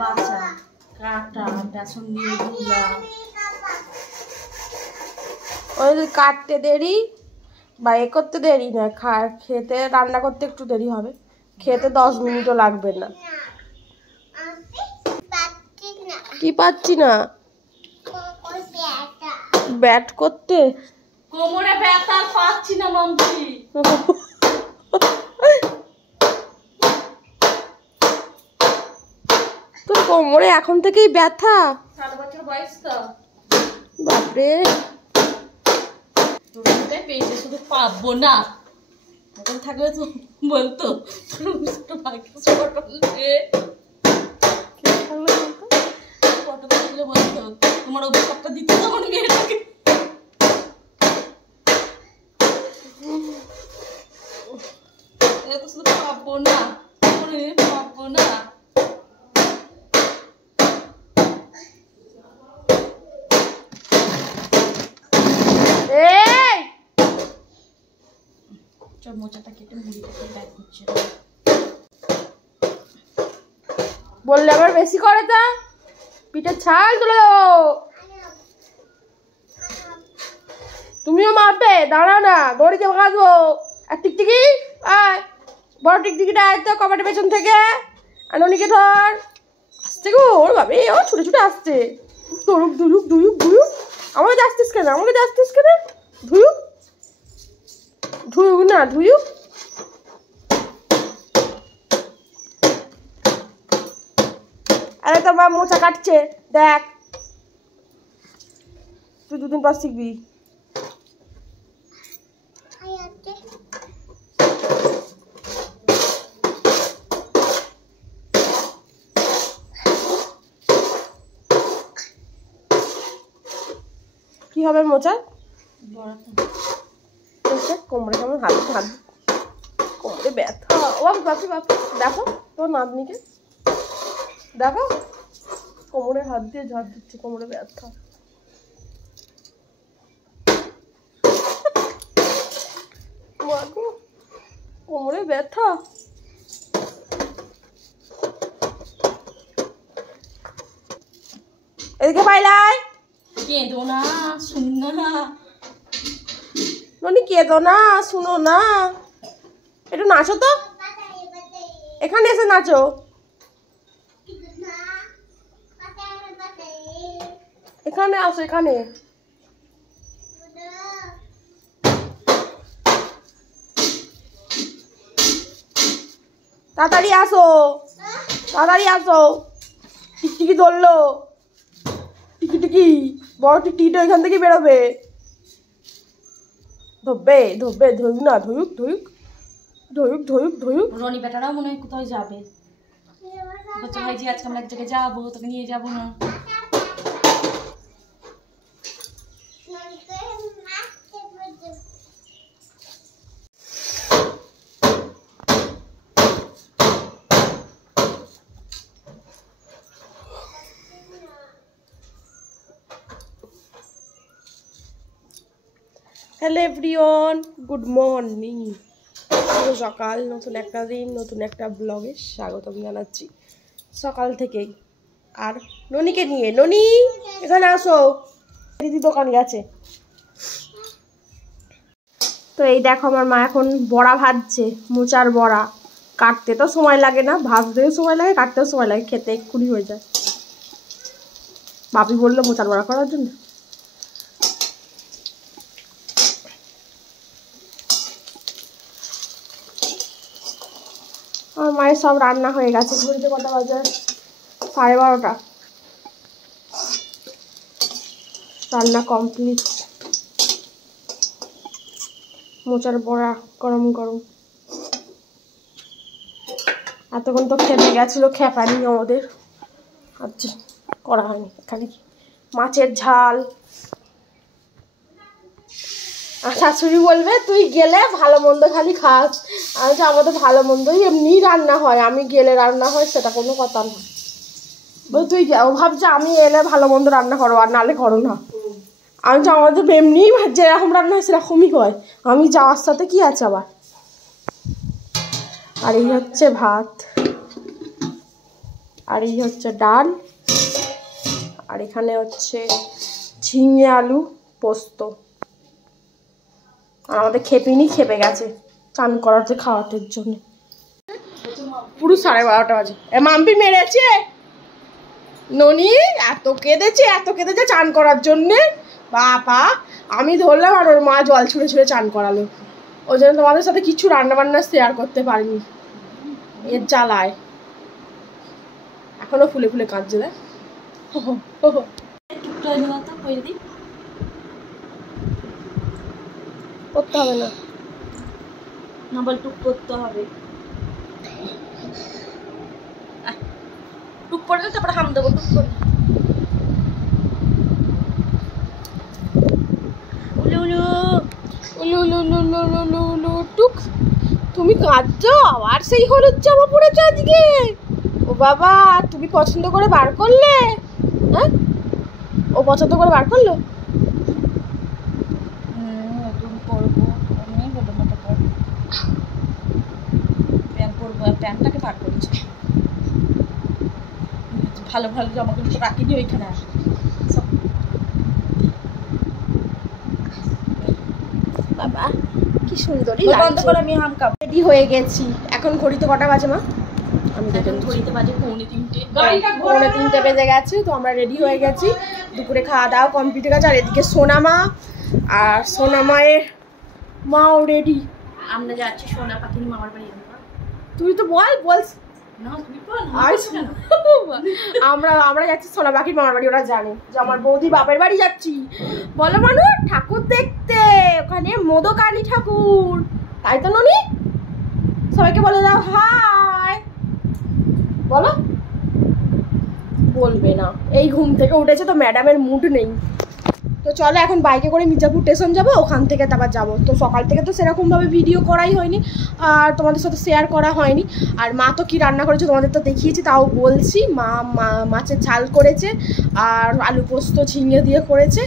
বাছা কাটা বেসন দিয়ে গুলা ওই কাটতে দেরি বা এ করতে দেরি না, খেতে রান্না করতে একটু দেরি হবে, খেতে 10 মিনিটও লাগবে না। কি পাচ্ছি না ব্যাট করতে, কোমরে ব্যথা পাচ্ছি না মাম্পি। তোর কোমরে এখন থেকেই ব্যথা? 7 বছর বয়স তো। বাপরে, পেয়েছে শুধু পাবো না, এখন থাকলে তো বলতো বলতো তোমার অভিশাপটা দিতে তখন মেয়েটাকে। শুধু পাবো না, পাবো না। মোচাটা কেটে মুড়িটাকে ব্যাগ করছে। বললে আবার বেশি করে তা পিঠের ছাল তুলে দেবো। তুমিও মাপবে, দাঁড়াও না, দড়িতে ভাগবো। আর টিকটিকি আয়, বড় টিকটিকিটা আয় তো কপাটের পেছন থেকে। আর ননিকে ধর, আসছে গো, ওর ভাবে ও ছুটে ছুটে আসছে। ধরুক ধুরুক ধুয়ুক ধুয়ুক, আমাকে যাচ্ছিস কেন, আমাকে যাচ্ছিস কেন, ধুয়ুক ধুয়ুক না ধুয়ুক। আরে তোর মা মোচা কাটছে দেখ, তুই 2 দিন পর শিখবি। কি হবে মোচা? কোমরে কেমন হাত হাত, কোমরে ব্যথা। ও বাপি বাপি, দেখো তোর নাতনিকে দেখো, কোমরে হাত দিয়ে ঝাড় দিচ্ছে, কোমরে ব্যথা। কোমরে ব্যথা। এদিকে পাইলাই, কেঁদো না, শুনো না ননি, কেঁদো না, শুনো না, একটু নাচো তো, এখানে এসে নাচো। এখানে আসো, এখানে। তাড়াতাড়ি আসো, তাড়াতাড়ি আসো। টিকটিকি ধরলো, টিকি টিকি, বড় টিকটিকিটা এখান থেকে বেরোবে। ধরবে ধরবে, ধরুক না, ধরুক ধরুক ধরুক ধরুক ধরুক। রনি বেটারাও মনে হয় কোথাও যাবে, বলছে ভাই জি আজকে আমরা এক জায়গায় যাবো, তোকে নিয়ে যাবো না। Hello everyone, good morning. সকাল, নতুন একটা দিন, নতুন একটা ব্লগে স্বাগতম জানাচ্ছি সকাল থেকেই। আর ননিকে নিয়ে, ননি এখানে আসো, দিদি দোকান গেছে। তো এই দেখো আমার মা এখন বড়া ভাজছে, মোচার বড়া। কাটতে তো সময় লাগে না, ভাজতেও সময় লাগে, কাটতেও সময় লাগে, খেতে এক্ষুনি হয়ে যায়। বাপি বললো মোচার বড়া করার জন্য। আমার মায়ের সব রান্না হয়ে গেছে, ঘুরতে কটা বাজে 12:30। রান্না কমপ্লিট। মোচার বড়া গরম গরম। এতক্ষণ তো খেতে গেছিলো খেপানি আমাদের, আচ্ছা করা হয়নি। এখানে মাছের ঝাল। আর শাশুড়ি বলবে তুই গেলে ভালো মন্দ খালি খাস। আমি আমাদের ভালো মন্দই এমনি রান্না হয়, আমি গেলে রান্না হয় সেটা কোনো কথা না। তুই ও ভাবছে আমি এলে ভালো মন্দ রান্না করো, আর নালে করো না। আমি তো আমাদের এমনি যেরকম রান্না হয় সেরকমই হয়, আমি যাওয়ার সাথে কি আছে আবার। আর এই হচ্ছে ভাত। আর এই হচ্ছে ডাল, আর এখানে হচ্ছে ঝিঙে আলু পোস্ত। আর আমাদের খেপিনি খেপে গেছে চান করাতে খাওয়াতের জন্য। পুরো 12:30 বাজে। মাম্পি মেরেছে ননি, এত কেঁদেছে চান করার জন্যে। বাবা, আমি ধরলাম আর ওর মা জল ছুঁড়ে ছুঁড়ে চান করালো। ওই জন্য তোমাদের সাথে কিছু রান্নাবান্না শেয়ার করতে পারিনি, এর জ্বালায়। এখনো ফুলে ফুলে কাঁদছে। দেখ করতে হবে না, বল টুক করতে হবে। টুক পড়লে তারপরে হাম দেবো। টুক করে টুক। তুমি কাঁদছো, আবার সেই হলুদ জামা পড়েছো আজকে? ও বাবা, তুমি পছন্দ করে বার করলে? হ্যাঁ, ও পছন্দ করে বার করলো? প্যান্টটাকে বার করেছে। ভালো ভালো জামাগুলো তো রাখিনি ওইখানে। বাবা কি সুন্দরই বন্ধ করে আমি হাম কাপ রেডি হয়ে গেছি। এখন ঘড়িতে কটা বাজে মা? আমি এখন ঘড়িতে বাজে 2:45। 3:45 বেজে গেছে। তো আমরা রেডি হয়ে গেছি, দুপুরে খাওয়া দাওয়া কমপ্লিট হয়ে গেছে। আর এদিকে সোনামা আর সোনামায়ের মাও রেডি। আমরা যাচ্ছি সোনা পাখির মামার বাড়ি। তুই তো বল বল না, তুমি বল। আমরা যাচ্ছি সোনা পাখির মামার বাড়ি। ওরা জানে যে আমার বৌদি বাপের বাড়ি যাচ্ছি। বলো মানু, ঠাকুর দেখতে, ওখানে মোদকালী ঠাকুর, তাই তো ননি? সবাইকে বলে দাও হাই। বলো। বলবে না, এই ঘুম থেকে উঠেছে তো ম্যাডামের মুড নেই। তো চলো এখন বাইকে করে মির্জাপুর স্টেশন যাবো, ওখান থেকে তারপর যাবো। তো সকাল থেকে তো সেরকমভাবে ভিডিও করাই হয়নি আর তোমাদের সাথে শেয়ার করা হয়নি। আর মা তো কি রান্না করেছে তোমাদের তো দেখিয়েছি, তাও বলছি। মা মাছের ঝাল করেছে, আর আলু পোস্ত ঝিঙে দিয়ে করেছে,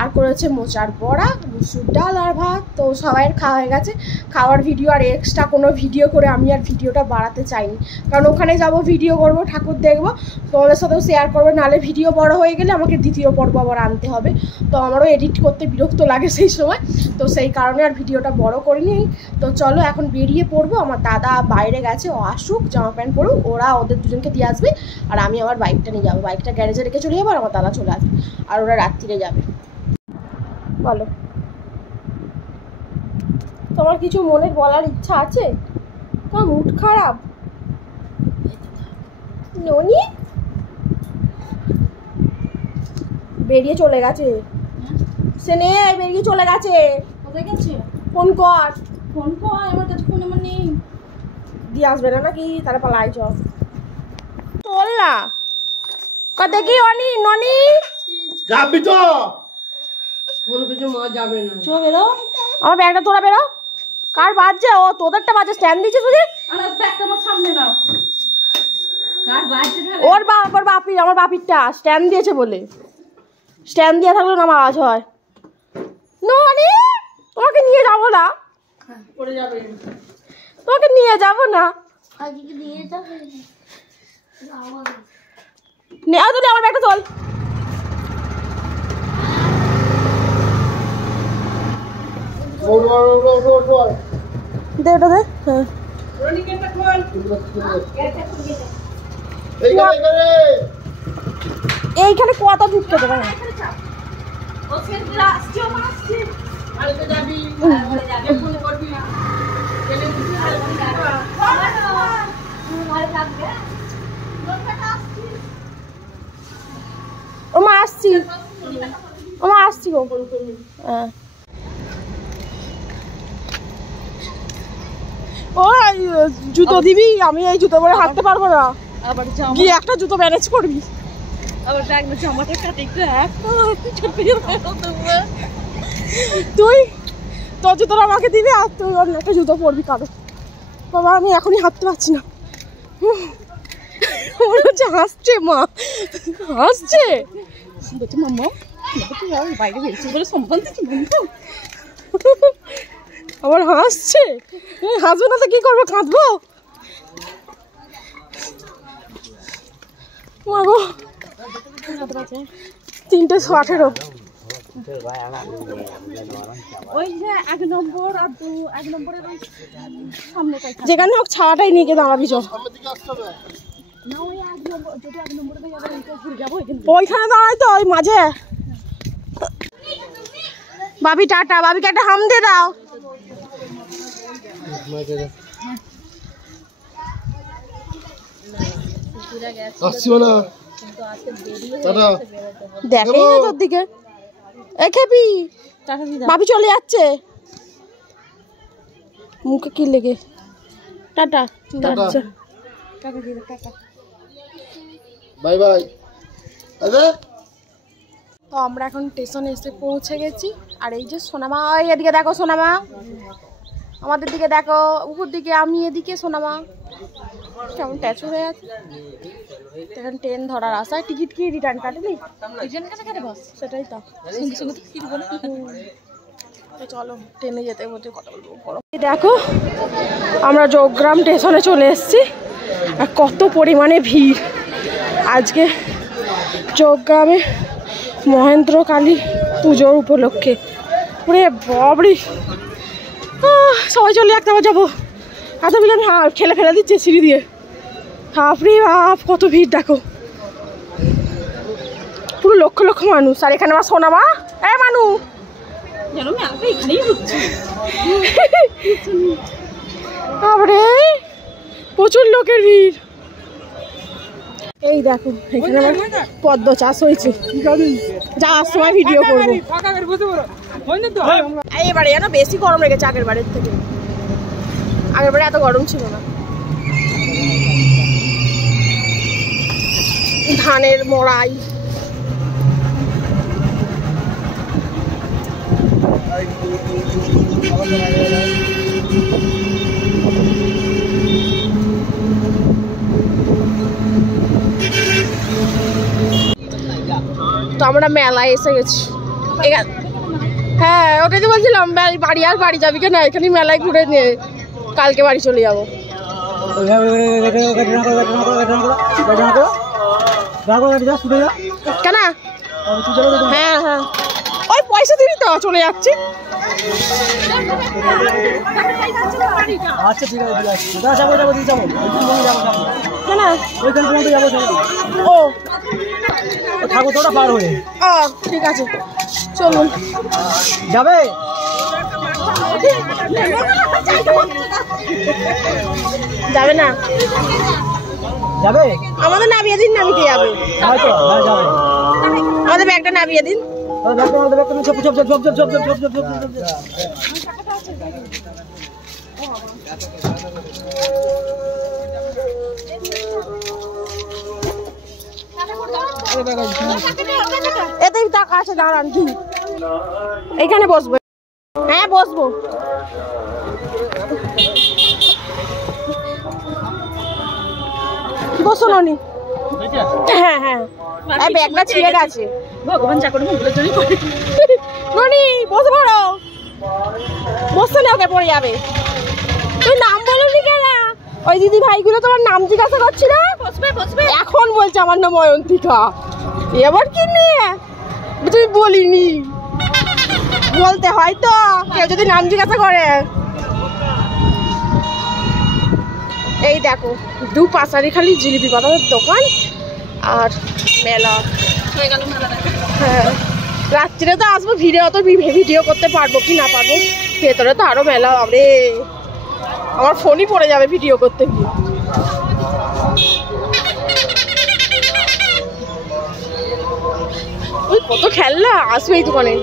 আর করেছে মোচার বড়া, মুসুর ডাল আর ভাত। তো সবাইয়ের খাওয়া হয়ে গেছে। খাওয়ার ভিডিও আর এক্সট্রা কোনো ভিডিও করে আমি আর ভিডিওটা বাড়াতে চাইনি, কারণ ওখানে যাব, ভিডিও করব, ঠাকুর দেখবো, তোমাদের সাথেও শেয়ার করবো। নাহলে ভিডিও বড় হয়ে গেলে আমাকে দ্বিতীয় পর্ব আবার আনতে হবে। তো আমারও এডিট করতে বিরক্ত লাগে সেই সময়, তো সেই কারণে আর ভিডিওটা বড় করিনি। তো চলো এখন বেরিয়ে পড়বো। আমার দাদা বাইরে গেছে, ও আসুক, জামা প্যান্ট পরুক, ওরা ওদের দুজনকে দিয়ে আসবে। আর আমি আমার বাইকটা নিয়ে যাবো, বাইকটা গ্যারেজে রেখে চলে যাবো, আর আমার দাদা চলে আসবে। আর ওরা রাত্রিরে যাবে। বলো, তোমার কিছু মনে বলার ইচ্ছা আছে? তোমার মুড খারাপ ননি? বেরিয়ে চলে গেছে, সে নেই, বেরিয়ে চলে গেছে। কোথায় গেছে? ফোন কর। ফোন কর, আমার কাছে ফোন আমার নেই। দিয়ে আসবে না নাকি? তাহলে পালাই চল। চল না কথা কি অনি ননি যাবি তো? কোনো কিছু মা যাবে না। চো বেরো, আমার ব্যাগটা তোরা বেরো। কার বাজছে? ও তোদেরটা বাজে, স্ট্যান্ড দিয়েছে তুই? আর ব্যাগটা আমার সামনে নাও। কার বাজছে? ওর বাপি, আমার বাপিরটা স্ট্যান্ড দিয়েছে বলে। স্ট্যান্ড দিয়ে থাকলে না আওয়াজ হয়। ননি, তোমাকে নিয়ে যাবো না। পড়ে যাবে। তোমাকে নিয়ে যাবো না। আজকে কি দিয়ে যাবে? নে তুই আমার ব্যাগটা তোল। দে ওটা দে। হ্যাঁ এইখানে কথা ঢুকতে দেবে না। ও মা আসছি, ও মা আসছি গো। হ্যাঁ ও জুতো দিবি? আমি এই জুতো পরে হাঁটতে পারবো না। আবার কি একটা জুতো ম্যানেজ করবি? আবার ব্যাগ না, জামাটা কাটে একটু তুই তোর জুতোটা আমাকে দিবি, আর তুই অন্য একটা জুতো পরবি কারো। বাবা আমি এখনই হাঁটতে পারছি না। মনে হচ্ছে হাসছে, মা হাসছে। বলছে মাম্মা বাইরে বেরিয়েছি বলে সম্মান দিচ্ছি বন্ধু। আবার হাসছে। হাসবো না তো কি করবো? কাঁদবো? মাগো 318। ওই যে 1 নম্বর আর 1 নম্বরের ওই সামনে যেখানে হোক ছাড়াটাই নিয়ে গিয়ে দাঁড়াবি চল। না ওই 1 নম্বর যদি 1 নম্বরে যাবো ঘুরে যাবো ওইখানে দাঁড়াই তো ওই মাঝে। ভাবি টাটা, ভাবিকে একটা হাম দিয়ে দাও। দেখেই না তোর দিকে। এ খেপি, ভাবি চলে যাচ্ছে। মুখে কি লেগে? টাটা। Bye bye. তো আমরা এখন স্টেশনে এসে পৌঁছে গেছি। আর এই যে সোনামা, ওই এদিকে দেখো সোনামা, আমাদের দিকে দেখো, উপর দিকে আমি, এদিকে সোনামা কেমন ট্যাচু হয়ে আছে। এখন ট্রেন ধরার আশায়। টিকিট কি রিটার্ন কাটেনি? সেটাই তো। তো চলো ট্রেনে যেতে বলতে কথা বলবো। দেখো আমরা জোগ্রাম স্টেশনে চলে এসেছি। আর কত পরিমাণে ভিড় আজকে জোগ্রামে মহেন্দ্রকালী পুজোর উপলক্ষে। ওরে বাবরি, সবাই চলে একটা যাবো। এত ভিড় আমি ঠেলে ফেলে দিচ্ছে সিঁড়ি দিয়ে। বাপরে বাপ কত ভিড় দেখো, পুরো লক্ষ লক্ষ মানুষ। আর এখানে আমার সোনামা, এ মানু বাপরে প্রচুর লোকের ভিড়। এই দেখো এখানে আমার পদ্ম চাষ হয়েছে, যাওয়ার সময় ভিডিও করবো। এবারে যেন বেশি গরম লেগেছে আগের বারের থেকে। আগের বারে এত গরম ছিল না। ধানের মড়াই, তো আমরা মেলায় এসে গেছি। হ্যাঁ ওটাই তো বলছিলাম, বাড়ি আর বাড়ি যাবি কেন, এখানে মেলায় ঘুরে নিয়ে কালকে বাড়ি চলে যাবো। কেন? হ্যাঁ হ্যাঁ ওই পয়সা দিবি তো চলে যাচ্ছি। আচ্ছা ঠিক আছে, যাবো কেন ওইখান পর্যন্ত যাবো। ও থাকো তোরা পার হয়ে। ও ঠিক আছে চলুন। যাবে যাবে না? যাবে আমাদের নামিয়ে দিন, নামিয়ে যাবে। হয়তো হ্যাঁ যাবে। আমাদের ব্যাগটা নামিয়ে দিন। এতেই টাকা আছে, দাঁড়ান কি এইখানে বসবো? হ্যাঁ বসবো। বসো ননি। হ্যাঁ হ্যাঁ ব্যাগটা ছিঁড়ে গেছে। ভগবান যা করে মুখগুলোর জন্য করে। ননি বসে পড়ো। বসতে না, ওকে পড়ে যাবে। তুই নাম বলুনি কেন? ওই দিদি ভাইগুলো তোমার নাম জিজ্ঞাসা করছিল। এখন বলছে আমার নাম অয়ন্তিকা। এবার কি নিয়ে তুমি বলিনি? বলতে হয় তো, কেউ যদি নাম জিজ্ঞাসা করে। এই দেখো দু পাশারি খালি জিলিপি পাতার দোকান আর মেলা হয়ে গেল। হ্যাঁ রাত্রিরে তো আসবো, ভিডিও করতে পারবো কি না পারবো। ভেতরে তো আরো মেলা, আরে আমার ফোনই পড়ে যাবে ভিডিও করতে গিয়ে। ওই কত খেলনা আসবে এই দোকানে।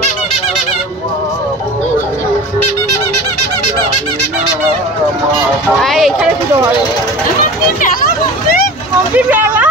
এইখানে পুজো হবে। মেলা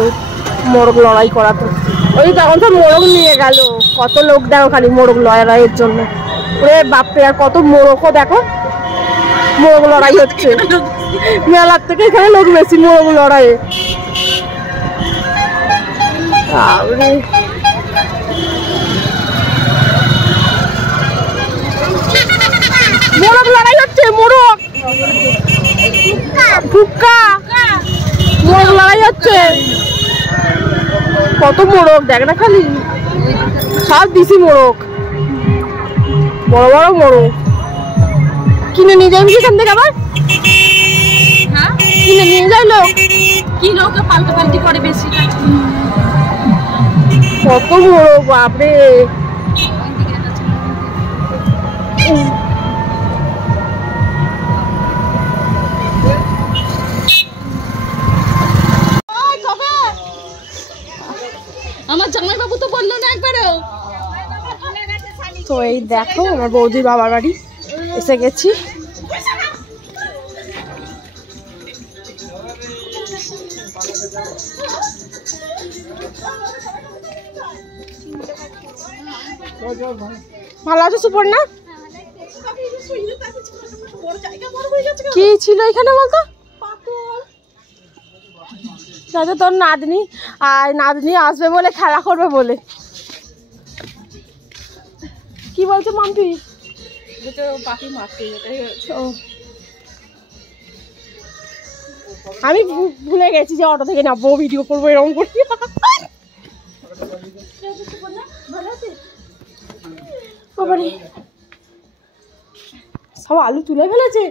হতো মোরগ লড়াই করাতো। ওই তখন তো মোরগ নিয়ে গেল, কত লোক দেখো খালি মোরগ লড়াইয়ের জন্য। ওরে বাপরে, আর কত মোরগও দেখো, মোরগ লড়াই হচ্ছে। মেলার থেকে এখানে লোক বেশি মোরগ লড়াইয়ে। মোরগ লড়াই হচ্ছে, মোরগ ফুক্কা মোরগ লড়াই হচ্ছে। কত মোরগ দেখ না খালি, সব দিছি মোরগ, বড় বড় মোরগ। কিনে নিয়ে যাবি এখান থেকে আবার? কিনে নিয়ে যায় লোক, কি লোক পাল্টা পাল্টি করে বেশি। কত মোরগ বাপরে। আমার জামাই বাবু তো বললো না একবারও। তো এই দেখো আমার বৌদির বাবার বাড়ি এসে গেছি। ভালো আছো সুপর্ণা? কি ছিল এখানে বলতো? তোর নাতনি আর নাতনি আসবে বলে, খেলা করবে বলে। কি বলছো মাম্পি? আমি ভুলে গেছি যে অটো থেকে নামবো, ভিডিও করবো এরকম করি। সব আলু তুলে ফেলেছে,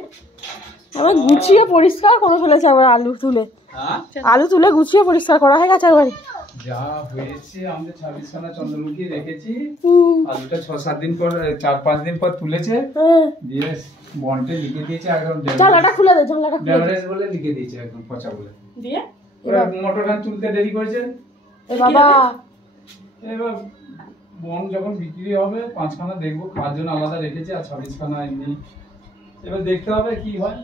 আমার গুছিয়ে পরিষ্কার করে ফেলেছে। আবার আলু তুলে গুছিয়ে পরিষ্কার করা হয়ে গেছে একবারে। যা হয়েছে আমাদের 26 খানা চন্দ্রমুখী রেখেছি, আলুটা 6-7 দিন পর 4-5 দিন পর তুলেছে, দিয়ে বন্টে লিখে দিয়েছে একদম জানলাটা খুলে দে, জানলাটা খুলে দে বলে লিখে দিয়েছে একদম পচা বলে। দিয়ে ওরা মোটর গান তুলতে দেরি করেছে। এ বাবা, এবার বন যখন বিক্রি হবে 5 খানা দেখবো, খাওয়ার জন্য আলাদা রেখেছি, আর 26 খানা এমনি। এবার দেখতে হবে কি হয়,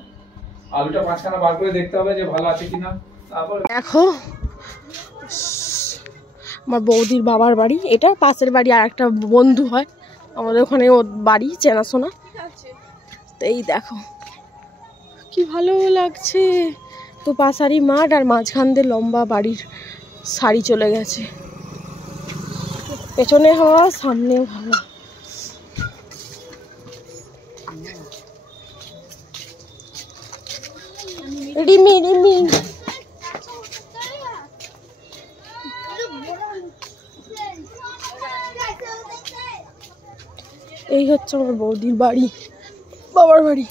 আলুটা 5 খানা বার করে দেখতে হবে যে ভালো আছে কিনা। তারপর দেখো আমার বৌদির বাবার বাড়ি, এটা পাশের বাড়ি আর একটা বন্ধু হয় আমাদের ওখানে, ওর বাড়ি চেনাশোনা। তো এই দেখো কি ভালো লাগছে, তো পাশারি মাঠ আর মাঝখান দিয়ে লম্বা বাড়ির সারি চলে গেছে। পেছনে হাওয়া, সামনেও হাওয়া। রিমি রিমি এই হচ্ছে আমার বৌদির বাড়ি, বাবার বাড়ি।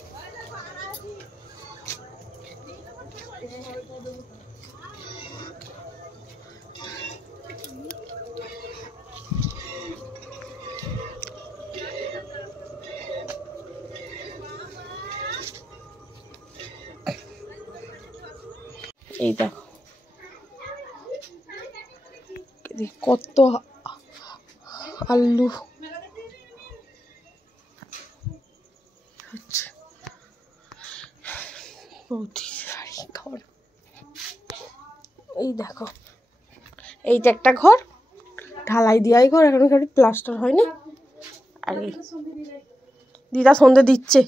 এই দেখো কত আলু হচ্ছে। ঘর, এই দেখো এইটা একটা ঘর, ঢালাই দিয়াই ঘর, এখন খালি প্লাস্টার হয়নি। আর দিদা সন্ধে দিচ্ছে।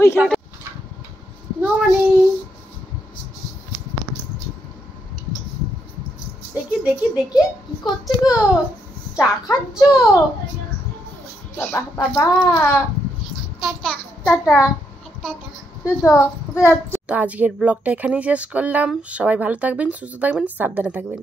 ওইখানে দেখি দেখি দেখি কি করছে গো, চা খাচ্ছ? বাবা বাবা টাটা টাটা। তো আজকের ব্লগটা এখানেই শেষ করলাম। সবাই ভালো থাকবেন, সুস্থ থাকবেন, সাবধানে থাকবেন।